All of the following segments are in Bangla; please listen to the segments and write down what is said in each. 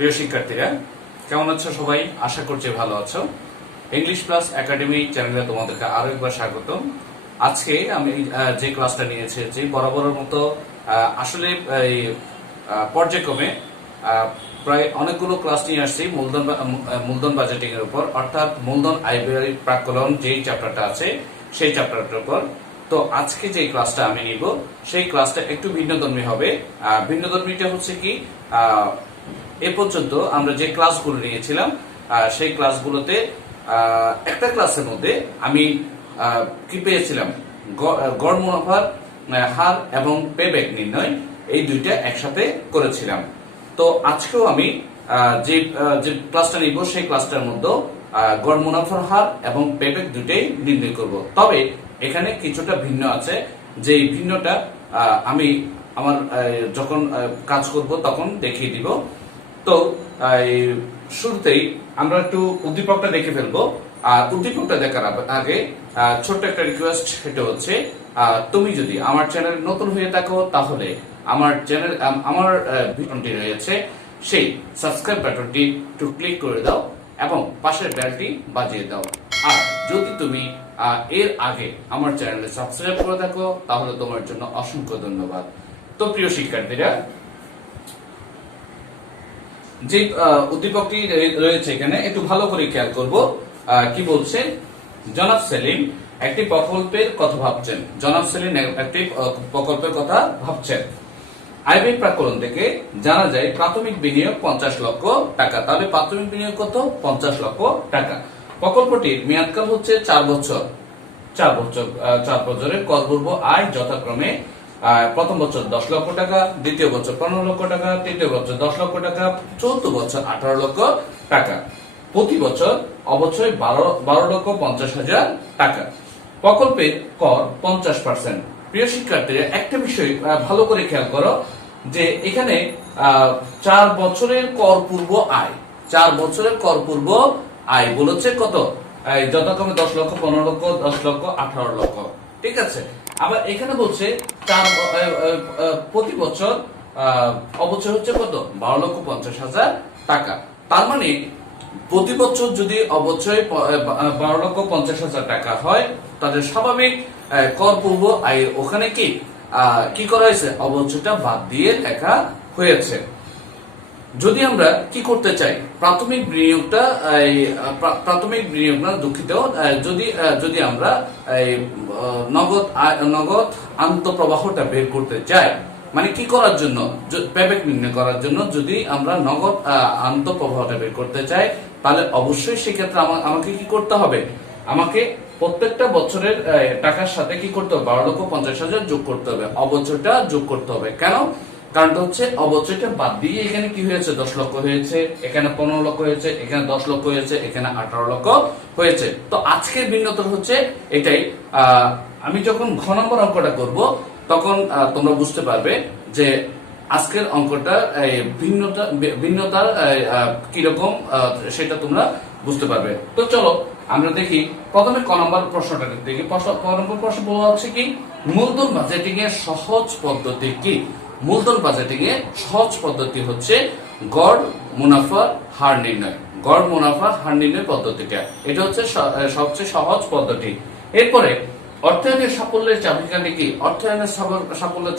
প্রিয় শিক্ষার্থীরা, কেমন আছো সবাই? আশা করছি ভালো আছো। ইংলিশ প্লাস একাডেমি চ্যানেলে তোমাদেরকে আরো একবার স্বাগতম। আজকে আমি যে ক্লাসটা নিয়েছি বরাবরের মতো আসলে এই পর্যায়ক্রমে প্রায় অনেকগুলো ক্লাস নিয়ে আসছি মূলধন বাজেটিং এর উপর, অর্থাৎ মূলধন আয় ব্যয় প্রাক্কলন যেই চ্যাপ্টারটা আছে সেই চ্যাপ্টারটার উপর। তো আজকে যে ক্লাসটা আমি নিব সেই ক্লাসটা একটু ভিন্নধর্মী হবে। ভিন্নধর্মীটা হচ্ছে কি, এ পর্যন্ত আমরা যে ক্লাসগুলো নিয়েছিলাম সেই ক্লাসগুলোতে একটা ক্লাসের মধ্যে আমি কি পেয়েছিলাম, গড় মুনাফার হার এবং পেব্যাক নির্ণয়, এই দুইটা একসাথে করেছিলাম। তো আজকেও আমি যে ক্লাসটা নিব সেই ক্লাসটার মধ্যে গড় মুনাফার হার এবং পেব্যাক দুইটাই নির্ণয় করব। তবে এখানে কিছুটা ভিন্ন আছে, যে ভিন্নটা আমি আমার যখন কাজ করব তখন দেখিয়ে দিব। তো শুরুতেই আমরা একটু উদ্দীপকটা দেখে ফেলবো। আর উদ্দীপকটা দেখার আগে ছোট্ট একটা রিকোয়েস্ট, সেটা হচ্ছে তুমি যদি আমার চ্যানেল নতুন হয়ে থাকো তাহলে আমার চ্যানেল আমার বাটনটি রয়েছে সেই সাবস্ক্রাইব বাটনটি একটু ক্লিক করে দাও এবং পাশের বেলটি বাজিয়ে দাও। আর যদি তুমি এর আগে আমার চ্যানেলে সাবস্ক্রাইব করে থাকো তাহলে তোমার জন্য অসংখ্য ধন্যবাদ। তো প্রিয় শিক্ষার্থীরা, যে উদ্দীপকটি রয়েছে এখানে একটু ভালো করে খেয়াল করব। কি বলছে? জনাব সেলিম একটি প্রকল্পের কথা ভাবছেন। জনাব সেলিম একটি প্রকল্পের কথা ভাবছেন। আয় ব্যয় প্রাক্কলন থেকে জানা যায় প্রাথমিক বিনিয়োগ 50 লক্ষ টাকা। তাহলে প্রাথমিক বিনিয়োগ কত? 50 লক্ষ টাকা। প্রকল্পটির মেয়াদকাল হচ্ছে 4 বছর। 4 বছরের করপূর্ব আয় যথাক্রমে প্রথম বছর 10 লক্ষ টাকা, দ্বিতীয় বছর 15 লক্ষ টাকা, তৃতীয় বছর 10 লক্ষ টাকা, চতুর্থ বছর 18 লক্ষ টাকা। প্রতি বছর অবশ্যই 12 লক্ষ 50 হাজার টাকা। প্রকল্পের কর 50%। প্রিয় শিক্ষার্থীরা, একটা বিষয় ভালো করে খেয়াল করো যে এখানে 4 বছরের কর পূর্ব আয়, 4 বছরের কর পূর্ব আয় বলেছে কত? যথাক্রমে 10 লক্ষ, 15 লক্ষ, 10 লক্ষ, 18 লক্ষ। ঠিক আছে। আবার এখানে বলছে প্রতি বছর অবশ্যই হচ্ছে কত? 12 লক্ষ 50 হাজার টাকা। তার মানে প্রতি বছর যদি অবশ্যই 12 লক্ষ 50 হাজার টাকা হয়, তাদের স্বাভাবিক কর পূর্ব আয় ওখানে কি করা হয়েছে? অবশ্যইটা বাদ দিয়ে লেখা হয়েছে। যদি আমরা কি করতে চাই, প্রাথমিক বিনিয়োগ না, দুঃখিত, যদি আমরা নগদ আন্তঃপ্রবাহটা বের করতে চাই, মানে কি করার জন্য? পেব্যাক নির্ণয় করার জন্য যদি আমরা নগদ আন্তঃপ্রবাহটা বের করতে চাই, তাহলে অবশ্যই সেক্ষেত্রে আমাকে কি করতে হবে? আমাকে প্রত্যেকটা বছরের টাকার সাথে কি করতে হবে? 12 লক্ষ 50 হাজার যোগ করতে হবে, অবচয়টা যোগ করতে হবে। কেন? কারণটা হচ্ছে অবচয়টা বাদ দিয়ে এখানে কি হয়েছে? 10 লক্ষ হয়েছে, এখানে 15 লক্ষ হয়েছে, এখানে 10 লক্ষ হয়েছে, এখানে 18 লক্ষ হয়েছে। তো আজকের ভিন্নতা হচ্ছে এটাই। আমি যখন ঘ নম্বর অঙ্কটা করব তখন তোমরা বুঝতে পারবে যে আজকের অঙ্কটা ভিন্নতার কিরকম, সেটা তোমরা বুঝতে পারবে। তো চলো আমরা দেখি প্রথমে ক নম্বর প্রশ্নটা দেখি। ক নম্বর প্রশ্ন বলা হচ্ছে কি, মূলধন বাজেটিং এর সহজ পদ্ধতি কি? মূলধন বাজেটিং এর সহজ পদ্ধতি হচ্ছে গড় মুনাফার হার নির্ণয়। গড় মুনাফা হার নির্ণয় পদ্ধতিটা, এটা হচ্ছে সবচেয়ে সহজ পদ্ধতি। এরপরে অর্থায়নের সাফল্যের চাবিকাঠি কি? অর্থায়নের সাফল্যের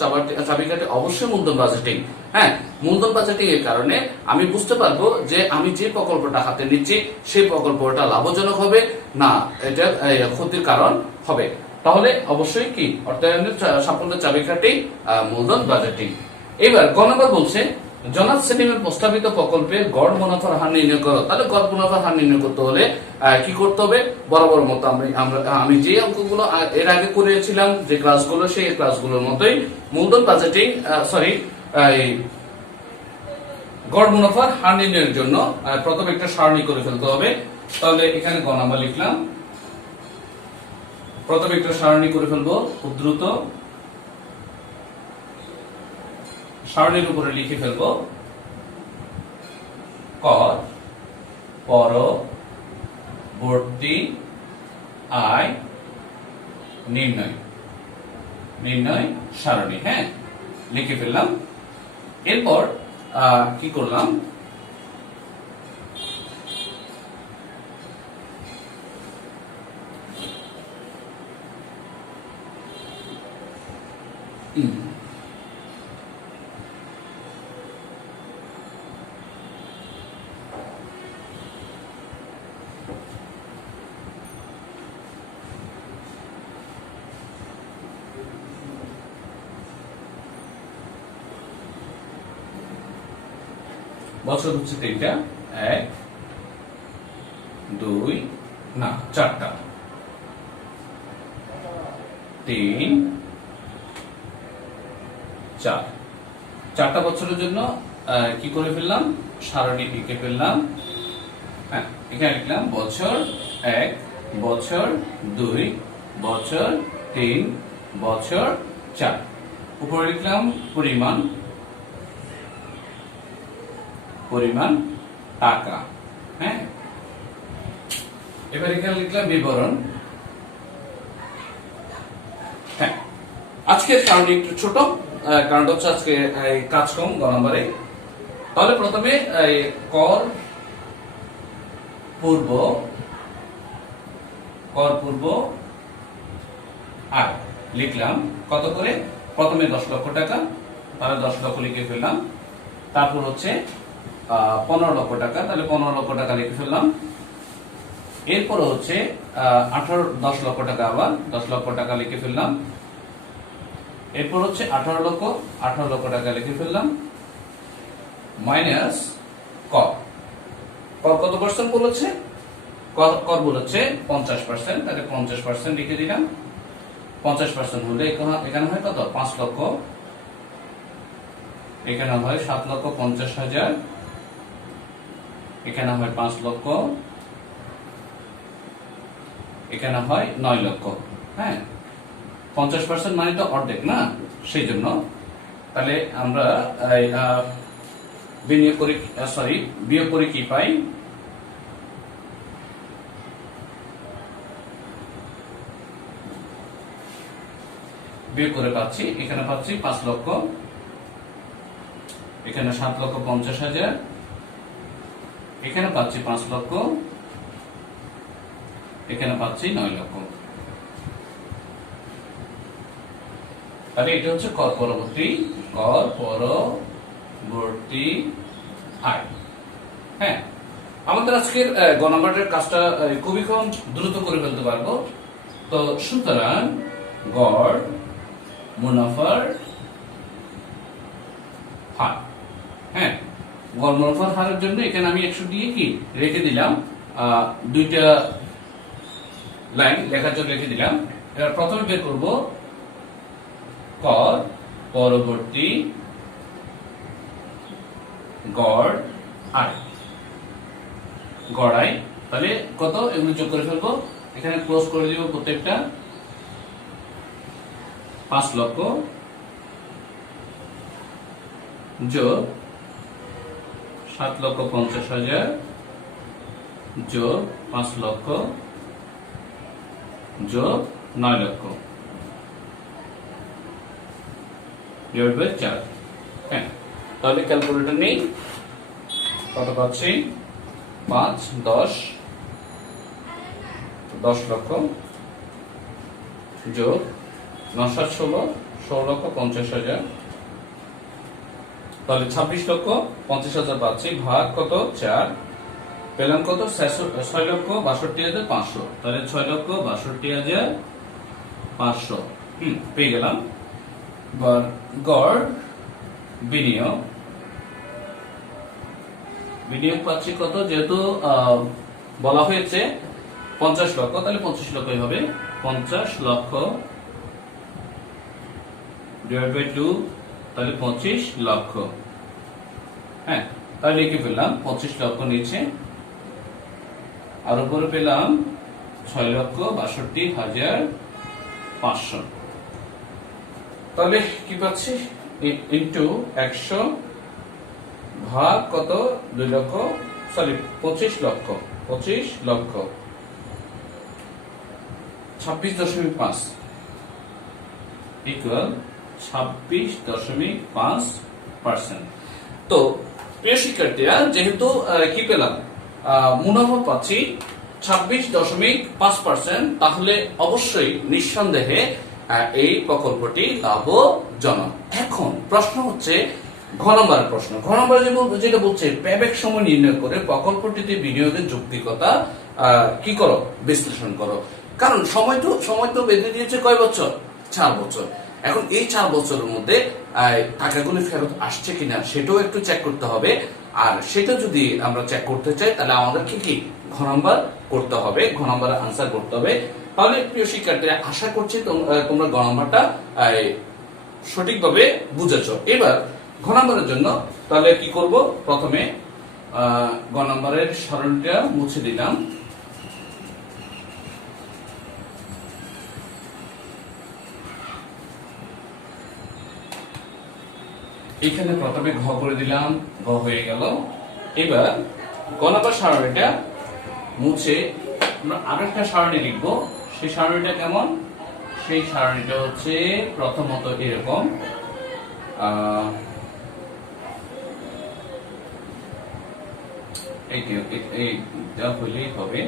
চাবিকাঠি অবশ্যই মূলধন বাজেটিং। হ্যাঁ, মূলধন বাজেটিং এর কারণে আমি বুঝতে পারবো যে আমি যে প্রকল্পটা হাতে নিচ্ছি সেই প্রকল্পটা লাভজনক হবে না এটা ক্ষতির কারণ হবে। তাহলে অবশ্যই কি অর্থায়নের সাফল্যের চাবিকাঠি মূলধন বাজেটিং। এবার গ নম্বর বলছে জনাব সেলিমের প্রস্তাবিত প্রকল্পের গড় মুনাফার হার নির্ণয় করো। তাহলে গড় মুনাফার হার নির্ণয় করতে হলে কি করতে হবে? বরাবর মতো আমি যে অঙ্কগুলো এর আগে করেছিলাম, যে ক্লাসগুলো, সেই ক্লাসগুলোর মতোই মূলধন বাজেটিং গড় মুনাফার হার নির্ণয়ের জন্য প্রথমে একটা সারণী করে ফেলতে হবে। তাহলে এখানে গ নাম্বার লিখলাম, প্রথমে একটা সারণী করে ফেলবো খুব দ্রুত। সারণীর উপরে লিখে ফেলবো কর পরবর্তী আয় নির্ণয় সারণী। হ্যাঁ, লিখে ফেললাম। এরপর কি করলাম? বছর হচ্ছে 3টা, 1 2 না 4টা, 3 4, 4টা বছরের জন্য কি করে ফেললাম, সারণী এঁকে ফেললাম। হ্যাঁ, এখানে লিখলাম বছর 1, বছর 2, বছর 3, বছর 4। উপরে লিখলাম পরিমাণ, পরিমাণ টাকা। হ্যাঁ, এবার এখানে লিখলাম বিবরণ। হ্যাঁ, আজকের কারণটি একটু ছোট, কারণটা হচ্ছে আজকে কাজ কম গ নম্বরে। তাহলে প্রথমে কর পূর্ব আয় লিখলাম কত করে, প্রথমে 10 লক্ষ টাকা, তাহলে 10 লক্ষ লিখে ফেললাম। তারপর হচ্ছে 15 লক্ষ টাকা, তাহলে 15 লক্ষ টাকা লিখে ফেললাম। এরপর হচ্ছে 10 লক্ষ টাকা, আবার 10 লক্ষ টাকা লিখে ফেললাম। এরপর হচ্ছে 18 লক্ষ টাকা লিখে ফেললাম। মাইনাস কর কত পার্সেন্ট বলেছে, কর বলেছে 50%, তাহলে 50% লিখে দিলাম। 50% হলে এখানে হয় কত, 5 লক্ষ, এখানে হয় 7,50,000, এখানে হয় 5 লক্ষ, এখানে হয় 9 লক্ষ। হ্যাঁ, 50% মানে তো অর্ধেক না, সেই জন্য তাহলে আমরা বিয়োগ করে কি পাই, বিয়োগ করে পাচ্ছি, এখানে পাচ্ছি 5 লক্ষ, এখানে 7,50,000, এখানে পাচ্ছি 5 লক্ষ, এখানে পাচ্ছি 9 লক্ষ। তাহলে এটা হচ্ছে কর পরবর্তী আয়। হ্যাঁ, আমাদের আজকের গ নম্বরের কাজটা খুবই কম, দ্রুত করে ফেলতে পারবো। তো সুতরাং গড় মুনাফার হার। হ্যাঁ, গড় মুনাফার হারের জন্য এখানে আমি 100 দিয়ে কি রেখে দিলাম, দুইটা লাইন লেখার জন্য রেখে দিলাম। এবার প্রথমে বের করব কর পরবর্তী গড় আয়, গড় আয়। তাহলে কত, এগুলো যোগ করে ফেলবো, এখানে ক্লোজ করে দিব প্রত্যেকটা। 5 লক্ষ যোগ 7,50,000 যোগ 5 লক্ষ যোগ 9 লক্ষ ডিভাইড বাই 4। হ্যাঁ, তাহলে ক্যালকুলেটর নেই, কত পাচ্ছি, 5 10 লক্ষ যোগ 9 7 16,50,000, তাহলে 26,50,000 পাচ্ছি, ভাগ কত 4, পেলাম কত 6,62,500, তাহলে 6,62,500 পেয়ে গেলাম। এবার গড় বিনিয়োগ পাচ্ছি কত, যেহেতু বলা হয়েছে 50 লক্ষ, তাহলে 25 লক্ষই হবে। 50 লক্ষ ডিভাইড বাই 2, তাহলে 25 লক্ষ। হ্যাঁ, তাহলে লিখে ফেললাম 25 লক্ষ নিচে, আর উপরে পেলাম 6,62,500। তাহলে কি পাচ্ছি, ইন্টু 100 ভাগ কত, 2 লক্ষ, সরি 25 লক্ষ, 26.5 ইকুয়াল 26.5%। তো প্রিয় শিক্ষার্থীরা, যেহেতু কি পেলাম, মুনাফা পাচ্ছি 26.5%, তাহলে অবশ্যই নিঃসন্দেহে এই প্রকল্পটি লাভজনক। এখন প্রশ্ন হচ্ছে ঘ নম্বরের প্রশ্ন। ঘ নম্বরে যেটা বলছে পেব্যাক সময় নির্ণয় করে প্রকল্পটিতে বিনিয়োগের যৌক্তিকতা কি করো, বিশ্লেষণ করো। কারণ সময় তো বেঁধে দিয়েছে কয় বছর, 4 বছর। এখন এই 4 বছরের মধ্যে টাকাগুলি ফেরত আসছে কিনা সেটাও একটু চেক করতে হবে। আর সেটা যদি আমরা চেক করতে চাই তাহলে আমাদেরকে কি ঘ নম্বর করতে হবে, ঘ নম্বরের আনসার করতে হবে। তাহলে প্রিয় শিক্ষার্থীরা, আশা করছি তোমরা ঘ নম্বরটা সঠিকভাবে বুঝেছো। এবার ঘ নম্বরের জন্য তাহলে কি করব, প্রথমে ঘ নম্বরের সারণীটা মুছে দিলাম। এখানে প্রথমে ঘ করে দিলাম, ঘ হয়ে গেল। এবার গ নম্বর সারণীটা মুছে আমরা আরেকটা সারণী লিখবো। সেই সারণীটা কেমন, সেই সারণীটা হচ্ছে প্রথমত এরকম, এইটা হইলেই হবে।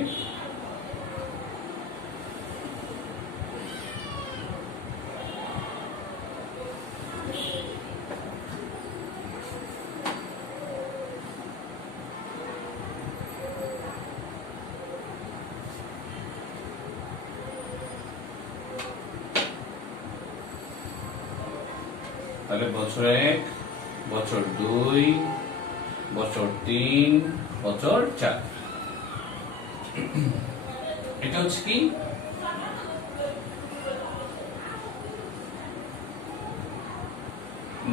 তাহলে বছর 1, বছর 2, বছর 3, বছর 4। এটা হচ্ছে কি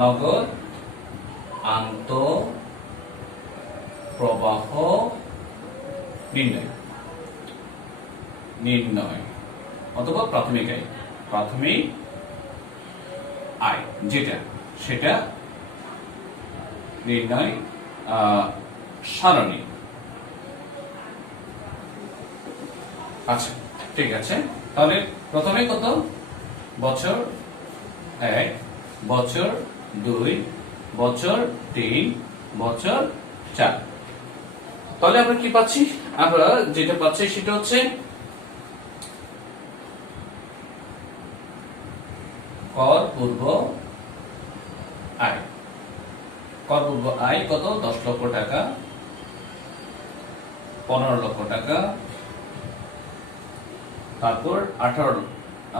নগদ আন্তঃপ্রবাহ নির্ণয় অথবা প্রাথমিক আয় যেটা সেটা নির্ণয় সারণী। আচ্ছা, ঠিক আছে। তাহলে প্রথমে কত, বছর 1, বছর 2, বছর 3, বছর 4। তাহলে আমরা কি পাচ্ছি, আমরা যেটা পাচ্ছি সেটা হচ্ছে কর পূর্ব আয়। কর পূর্ব আয় কত, 10 লক্ষ টাকা, 15 লক্ষ টাকা, তারপর 18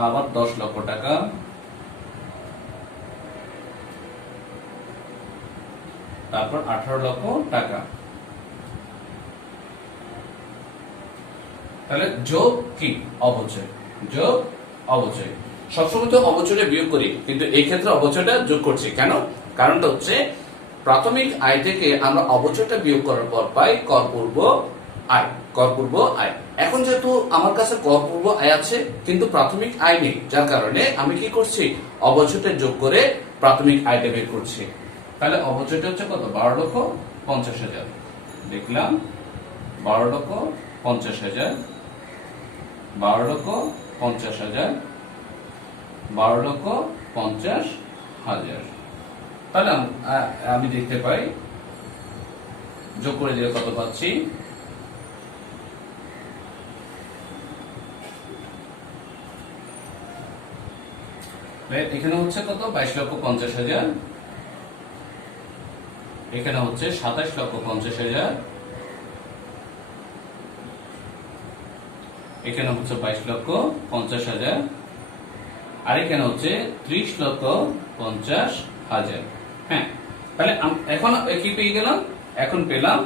আবার 10 লক্ষ টাকা, তারপর 18 লক্ষ টাকা। তাহলে যোগ কি, অবচয়, যোগ অবচয়। সবসময় তো অবচয়টা বিয়োগ করি, কিন্তু এই ক্ষেত্রে অবচয়টা যোগ করছি কেন, কারণটা হচ্ছে প্রাথমিক আয় থেকে আমরা অবচয়টা বিয়োগ করার পর পাই কর পূর্ব আয়। কর পূর্ব আয়, এখন যেহেতু আমার কাছে কর পূর্ব আয় আছে কিন্তু প্রাথমিক আয় নেই, যার কারণে আমি কি করছি, অবচয়টা যোগ করে প্রাথমিক আয়টা বের করছি। তাহলে অবচয়টা হচ্ছে কত, 12,50,000 লিখলাম। 12,50,000, 12,50,000, 12,50,000। তাহলে আমি দেখতে পাই যোগ করে দিলে কত পাচ্ছি, এখানে হচ্ছে কত, 22,50,000, এখানে হচ্ছে 27,50,000, এখানে হচ্ছে 22,50,000, আর এখানে হচ্ছে 30,50,000। হ্যাঁ, তাহলে এখন কি পেয়ে গেলাম, এখন পেলাম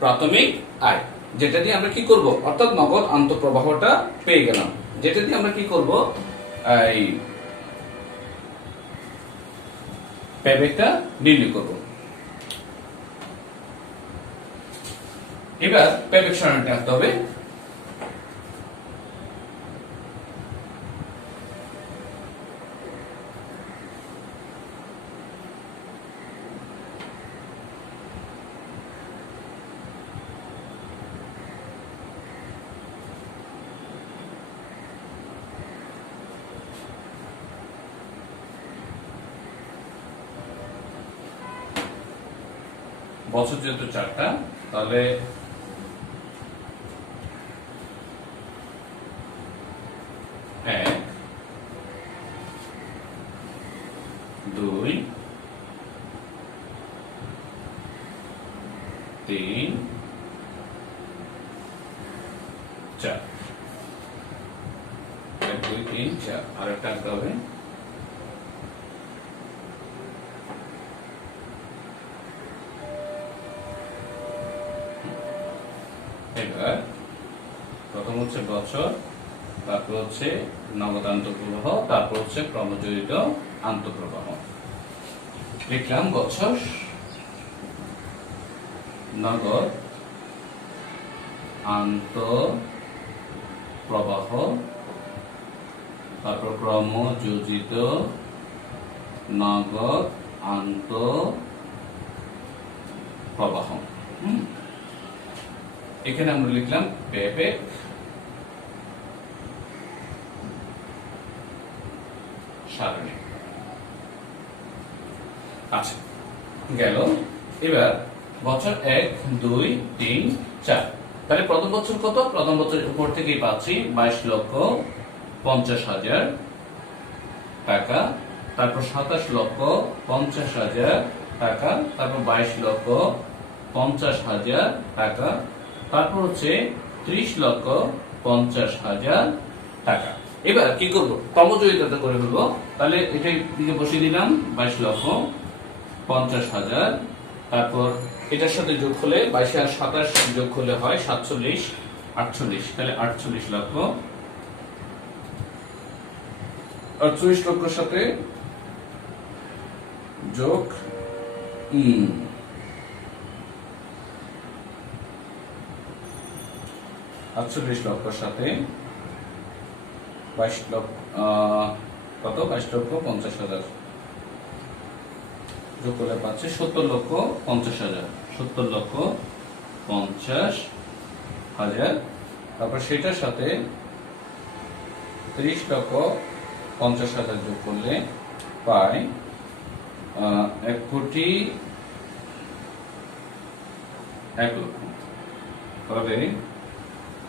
প্রাথমিক আয়, যেটা দিয়ে আমরা কি করব, অর্থাৎ নগদ আন্তঃপ্রবাহটা পেয়ে গেলাম, যেটা দিয়ে আমরা কি করব, এই পেব্যাকটা নির্ণয় করব। এবার পেব্যাক সারণীটা আনতে হবে। বছর যেহেতু 4টা, তাহলে 1, 2 3 4 1 2 3 4 আরেকটা আঁকতে হবে। এবার প্রথম হচ্ছে বছর, তারপর হচ্ছে নগদ আন্তঃপ্রবাহ, তারপর হচ্ছে ক্রমজড়িত আন্তঃপ্রবাহ। লিখলাম বছর, নগদ আন্তঃপ্রবাহ, তারপর ক্রমযোজিত নগদ আন্তঃপ্রবাহ। এখানে আমরা লিখলাম পেপেক সারণী। আচ্ছা গেল। এবার বছর 1 2 3 4। তাহলে প্রথম বছর কত? প্রথম বছরের উপর থেকেই পাচ্ছি 22,50,000 টাকা, তারপর 27,50,000 টাকা, তারপর 22,50,000 টাকা, তারপর হচ্ছে 30,50,000 টাকা। এবার কি করবো? ক্রমজড়িতটা করে ফেলবো। তাহলে এটাই দিকে বসিয়ে দিলাম 22,50,000, তারপর এটার সাথে যোগ হলে 22 আর 27 যোগ হলে হয় 47 48, তাহলে 48 লক্ষ। 48 লক্ষের সাথে যোগ 48 লক্ষের সাথে 22 লক্ষ কত? 22,50,000 যোগ করলে পাচ্ছে 70,50,000। 70,50,000, তারপর সেটার সাথে 30,50,000 যোগ করলে পাই 1,01,00,000। তবে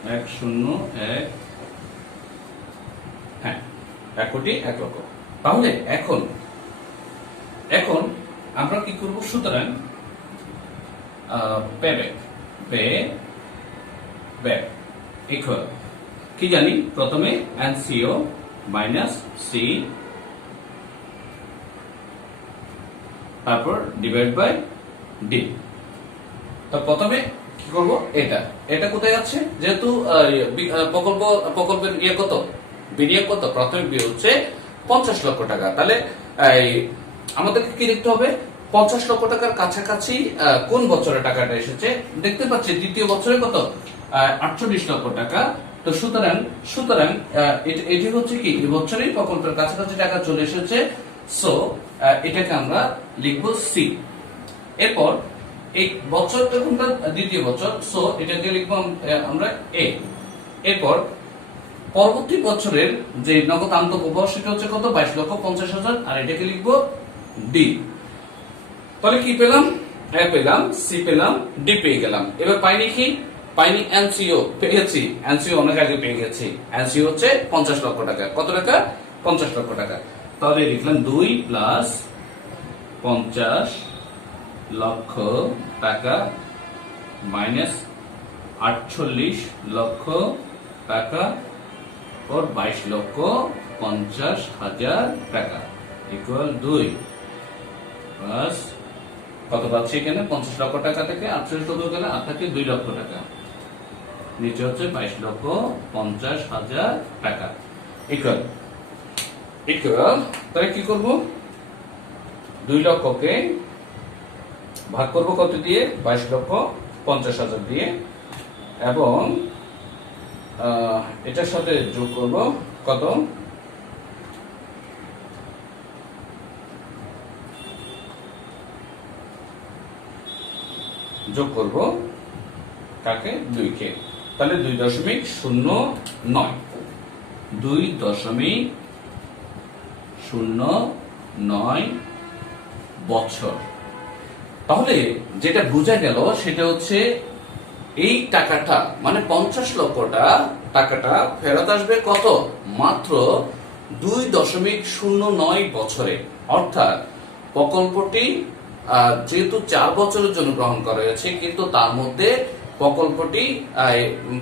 1,01,00,000, হ্যাঁ 1,01,00,000। তাহলে এখন আমরা কি করব? সুতরাং পেব্যাক ইকুয়াল কি জানি? প্রথমে এনসিও মাইনাস সি, তারপর ডিভাইড বাই ডি। তো প্রথমে কি করব? এটা কোথায় আছে? যেহেতু প্রকল্পের ইয়ে কত, বিনিয়োগ কত, প্রাথমিক ব্যয় হচ্ছে 50 লক্ষ টাকা। তাহলে আমাদেরকে কি দেখতে হবে? 50 লক্ষ টাকার কাছাকাছি কোন বছরে টাকাটা এসেছে। দেখতে পাচ্ছি দ্বিতীয় বছরে কত? 48 লক্ষ টাকা। তো সুতরাং এটি হচ্ছে কি এই বছরেই প্রকল্পের কাছাকাছি টাকা চলে এসেছে। সো এটাকে আমরা লিখবো সি। এরপর এই বছরটা কোনটা? দ্বিতীয় বছর, সো এটাকে লিখবো আমরা এ। এরপর পরবর্তী বছরের যে নগদ আন্তঃপ্রবাহ সেটা হচ্ছে কত? 22,50,000, আর এটাকে লিখবো ডি। তাহলে কি পেলাম? এ পেলাম, সি পেলাম, ডি পেয়ে গেলাম। এবার পাইনি কি? পাইনি এনসিও। পেয়েছি, এনসিও অনেক আগে পেয়ে গেছি। এনসিও হচ্ছে 50 লক্ষ টাকা। কত টাকা? 50 লক্ষ টাকা। তাহলে লিখলাম 2 প্লাস 50 লক্ষ টাকা মাইনাস 48 লক্ষ টাকা और 22,50,000 টাকা ইকুয়াল 2 প্লাস কত পাচ্ছি এখানে? 50 লক্ষ টাকা থেকে 48 লক্ষ গেলে আর থাকে 2 লক্ষ টাকা, নিচে হচ্ছে 22,50,000 টাকা ইকুয়াল। তাহলে কি করব? 2 লক্ষকে ভাগ করব কত দিয়ে? 22,50,000 দিয়ে, এবং এটার সাথে যোগ করব কত? যোগ করব কাকে? 2 কে। তাহলে 2.09 2.09 বছর। তাহলে যেটা বোঝা গেল সেটা হচ্ছে এই টাকাটা মানে 50 লক্ষ টাকাটা ফেরত আসবে কত? মাত্র 2.09 বছরে। অর্থাৎ প্রকল্পটি যেহেতু 4 বছরের জন্য গ্রহণ করা হয়েছে, কিন্তু তার মধ্যে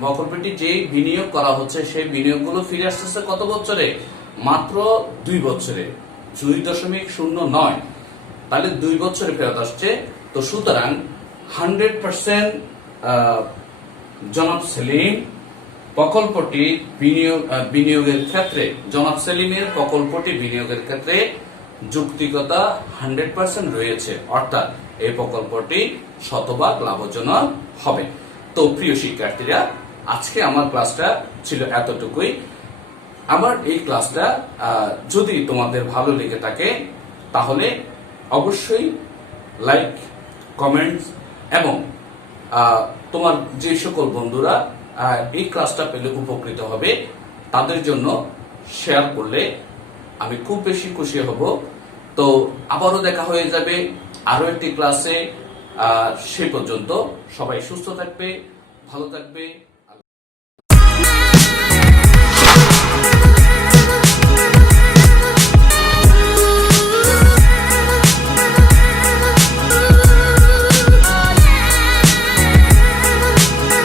প্রকল্পটি যে বিনিয়োগ করা হচ্ছে সেই বিনিয়োগগুলো ফিরে আসতেছে কত বছরে? মাত্র 2 বছরে, 2.09। তাহলে 2 বছরে ফেরত আসছে। তো সুতরাং 100% জনাব সেলিম প্রকল্পটি বিনিয়োগের ক্ষেত্রে, জনাব সেলিমের প্রকল্পটি বিনিয়োগের ক্ষেত্রে যৌক্তিকতা 100% রয়েছে, অর্থাৎ এই প্রকল্পটি শতভাগ লাভজনক হবে। তো প্রিয় শিক্ষার্থীরা, আজকে আমার ক্লাসটা ছিল এতটুকুই। আমার এই ক্লাসটা যদি তোমাদের ভালো লেগে থাকে তাহলে অবশ্যই লাইক, কমেন্টস এবং তোমার যে সকল বন্ধুরা এই ক্লাসটা পেলে উপকৃত হবে তাদের জন্য শেয়ার করলে আমি খুব বেশি খুশি হব। তো আবারও দেখা হয়ে যাবে আরো একটি ক্লাসে। সে পর্যন্ত সবাই সুস্থ থাকবে, ভালো থাকবে।